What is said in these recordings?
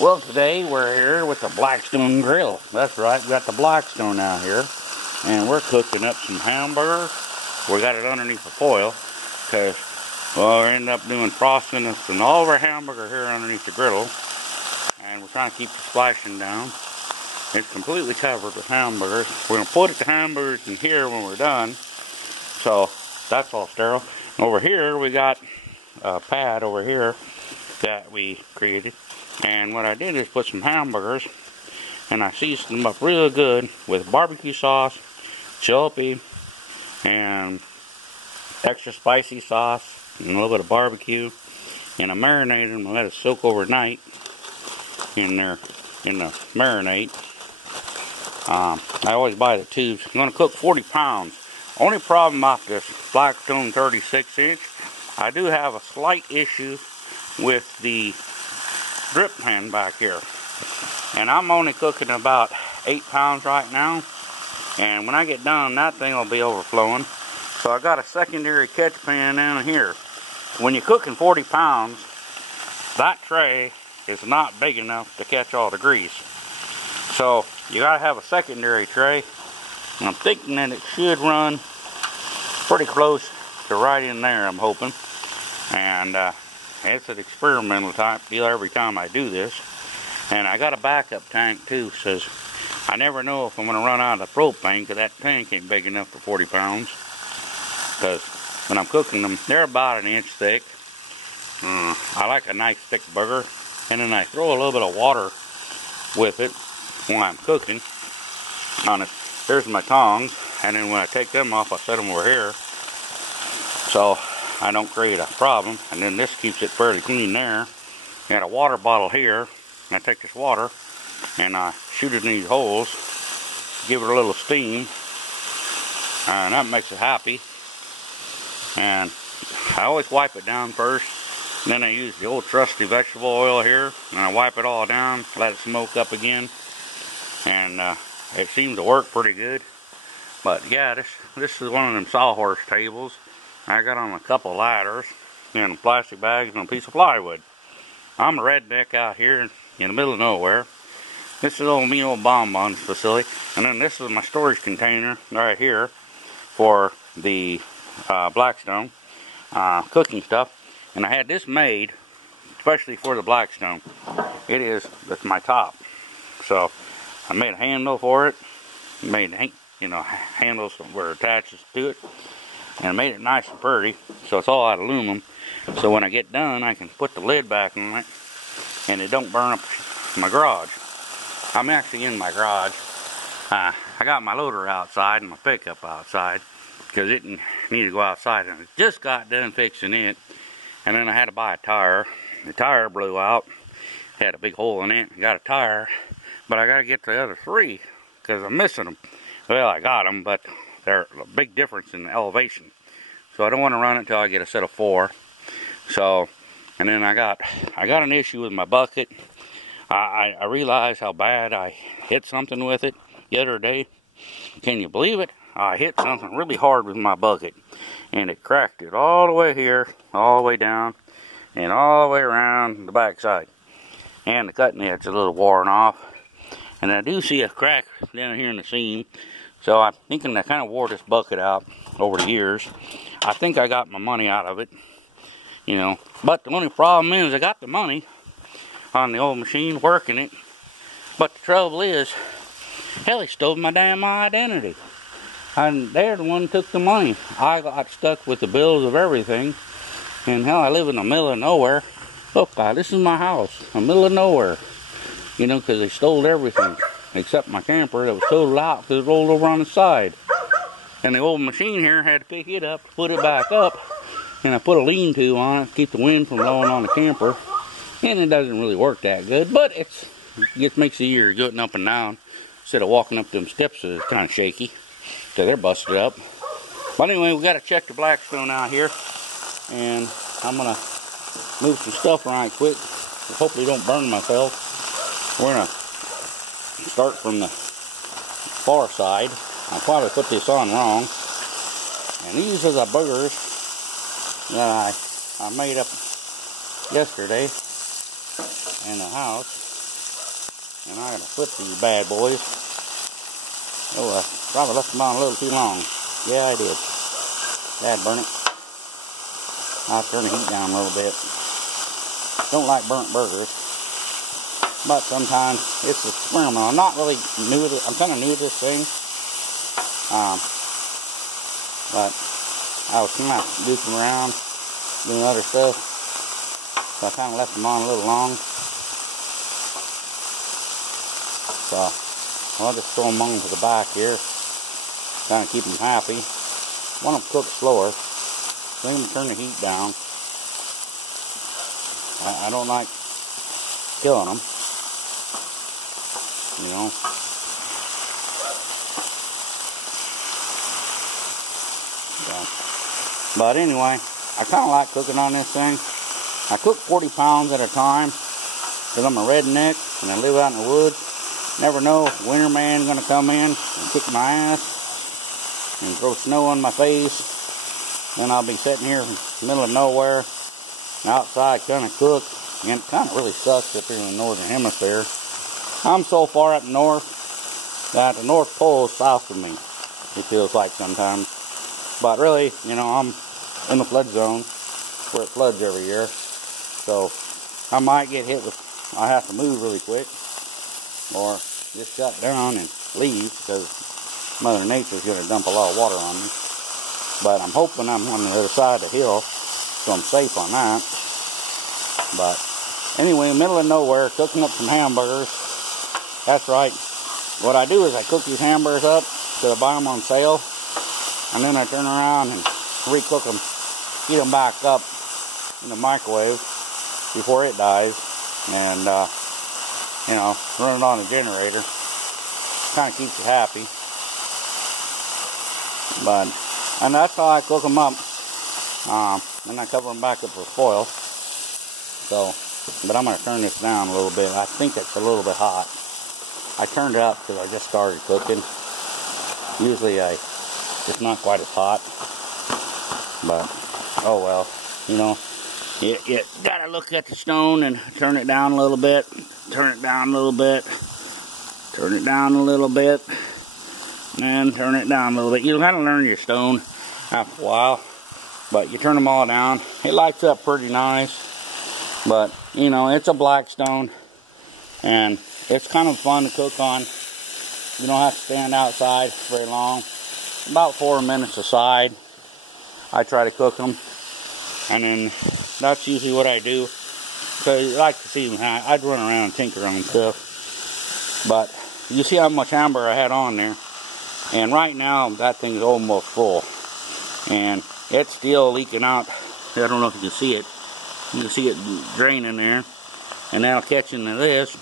Well, today we're here with the Blackstone grill. That's right, we got the Blackstone out here, and we're cooking up some hamburgers. We got it underneath the foil because, well, we end up doing frosting and all of our hamburger here underneath the griddle, and we're trying to keep the splashing down. It's completely covered with hamburgers. We're going to put the hamburgers in here when we're done, so that's all sterile. Over here we got a pad over here that we created. And what I did is put some hamburgers and I seasoned them up real good with barbecue sauce, chili, and extra spicy sauce, and a little bit of barbecue. And I marinated them and let it soak overnight in the marinade. I always buy the tubes. I'm going to cook 40 pounds. Only problem about this Blackstone 36-inch, I do have a slight issue with the drip pan back here, and I'm only cooking about 8 pounds right now, and when I get done that thing will be overflowing. So I got a secondary catch pan down here. When you're cooking 40 pounds, that tray is not big enough to catch all the grease, so you gotta have a secondary tray, and I'm thinking that it should run pretty close to right in there, I'm hoping. And it's an experimental type deal every time I do this. And I got a backup tank too, says I never know if I'm going to run out of propane, because that tank ain't big enough for 40 pounds. Because when I'm cooking them, they're about 1 inch thick. I like a nice thick burger. And then I throw a little bit of water with it while I'm cooking. Here's my tongs. And then when I take them off, I set them over here, so I don't create a problem. And then this keeps it fairly clean there. Got a water bottle here, and I take this water and I shoot it in these holes, give it a little steam, and that makes it happy. And I always wipe it down first, and then I use the old trusty vegetable oil here, and I wipe it all down, let it smoke up again, and it seems to work pretty good. But yeah, this is one of them sawhorse tables. I got on a couple ladders and plastic bags and a piece of plywood. I'm a redneck out here in the middle of nowhere. This is me old bonbons facility, and then this is my storage container right here for the Blackstone cooking stuff. And I had this made especially for the Blackstone. That's my top. So I made a handle for it. Made handles were attached to it, and made it nice and pretty, so it's all out of aluminum. So when I get done, I can put the lid back on it, and it don't burn up my garage. I'm actually in my garage. I got my loader outside and my pickup outside, because it needed to go outside, and I just got done fixing it, and then I had to buy a tire. The tire blew out, had a big hole in it. I got a tire, but I got to get the other 3, because I'm missing them. Well, I got them, but they're a big difference in the elevation. So I don't want to run it until I get a set of 4. So, and then I got an issue with my bucket. I realized how bad I hit something with it the other day. Can you believe it? I hit something really hard with my bucket, and it cracked it all the way here, all the way down, and all the way around the back side. And the cutting edge is a little worn off. And I do see a crack down here in the seam. So I'm thinking I kind of wore this bucket out over the years. I think I got my money out of it, But the only problem is I got the money on the old machine working it. But the trouble is, hell, he stole my damn identity. And they're the one who took the money. I got stuck with the bills of everything. And hell, I live in the middle of nowhere. Look, this is my house, in the middle of nowhere. Because they stole everything, except my camper that was totaled out because it rolled over on the side. And the old machine here had to pick it up, put it back up, and I put a lean-to on it to keep the wind from blowing on the camper. And it doesn't really work that good, but it makes it easier getting up and down. Instead of walking up them steps, it's kind of shaky, because they're busted up. But anyway, we got to check the Blackstone out here, and I'm going to move some stuff right quick. Hopefully don't burn myself. We're going to start from the far side. I probably put this on wrong. And these are the burgers that I made up yesterday in the house. And I gotta flip these bad boys. Oh, I probably left them on a little too long. Yeah, I did. That'd burn it. I'll turn the heat down a little bit. Don't like burnt burgers. But sometimes it's experimental. I'm not really new to, I'm kind of new to this thing. But I was kind of goofing around, doing other stuff. So I kind of left them on a little long. So I'll just throw them on to the back here. Kind of keep them happy. Want them cooked slower. Then I'm turn the heat down. I don't like killing them. You know. So, but anyway, I kind of like cooking on this thing. I cook 40 pounds at a time because I'm a redneck and I live out in the woods. Never know if winter man's gonna come in and kick my ass and throw snow on my face. Then I'll be sitting here in the middle of nowhere, outside trying to cook, and it kind of really sucks up here in the northern hemisphere. I'm so far up north that the North Pole is south of me, it feels like sometimes. But really, you know, I'm in the flood zone where it floods every year. So I might get hit with, I have to move really quick or just shut down and leave because Mother Nature's going to dump a lot of water on me. But I'm hoping I'm on the other side of the hill, so I'm safe on that. But anyway, middle of nowhere, cooking up some hamburgers. That's right. What I do is I cook these hamburgers up till I buy them on sale, and then I turn around and recook them, heat them back up in the microwave before it dies, and you know, run it on a generator. Kind of keeps you happy. And that's how I cook them up. Then I cover them back up with foil. So, but I'm going to turn this down a little bit. I think it's a little bit hot. I turned it up because I just started cooking. Usually it's not quite as hot. But, oh well. You know, you got to look at the stone and turn it down a little bit. Turn it down a little bit. Turn it down a little bit. And turn it down a little bit. You'll kind of learn your stone after a while. But you turn them all down. It lights up pretty nice. But, you know, it's a blackstone. And it's kind of fun to cook on. You don't have to stand outside very long. About 4 minutes a side. I try to cook them. And then that's usually what I do. So you like to see them. I'd run around and tinker on stuff. But you see how much amber I had on there. And right now, that thing is almost full. And it's still leaking out. I don't know if you can see it. You can see it draining there. And that'll catch into this.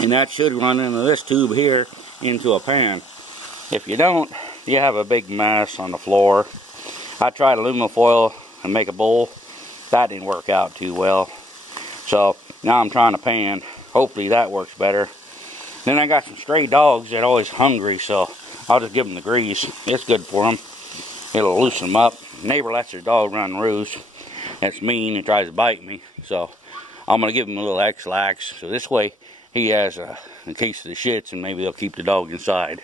And that should run into this tube here into a pan. If you don't, you have a big mess on the floor. I tried aluminum foil and make a bowl. That didn't work out too well. So now I'm trying a pan. Hopefully that works better. Then I got some stray dogs that are always hungry, so I'll just give them the grease. It's good for them. It'll loosen them up. Neighbor lets their dog run loose. That's mean and tries to bite me. So I'm going to give him a little X-Lax. So this way he has a case of the shits, and maybe they'll keep the dog inside.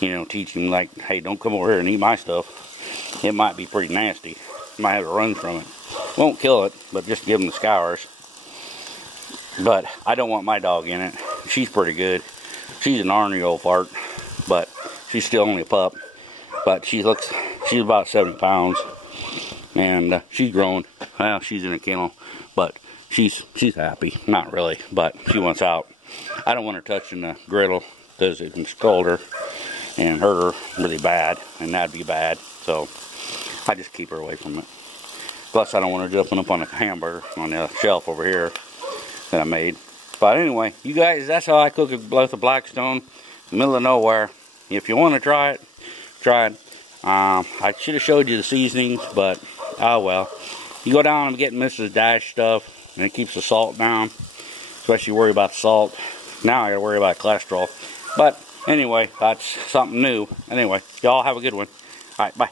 You know, teach him like, hey, don't come over here and eat my stuff. It might be pretty nasty. Might have to run from it. Won't kill it, but just give him the scours. But I don't want my dog in it. She's pretty good. She's an ornery old fart, but she's still only a pup. But she's about 70 pounds, and she's grown. Well, she's in a kennel, but she's happy. Not really, but she wants out. I don't want her touching the griddle because it can scald her and hurt her really bad, and that'd be bad. So I just keep her away from it. Plus, I don't want her jumping up on a hamburger on the shelf over here that I made. But anyway, you guys, that's how I cook with a blackstone in the middle of nowhere. If you want to try it, try it. I should have showed you the seasonings, but oh well. You go down and get Mrs. Dash stuff, and it keeps the salt down. Especially worry about the salt. Now I gotta worry about cholesterol. But anyway, that's something new. Anyway, y'all have a good one. Alright, bye.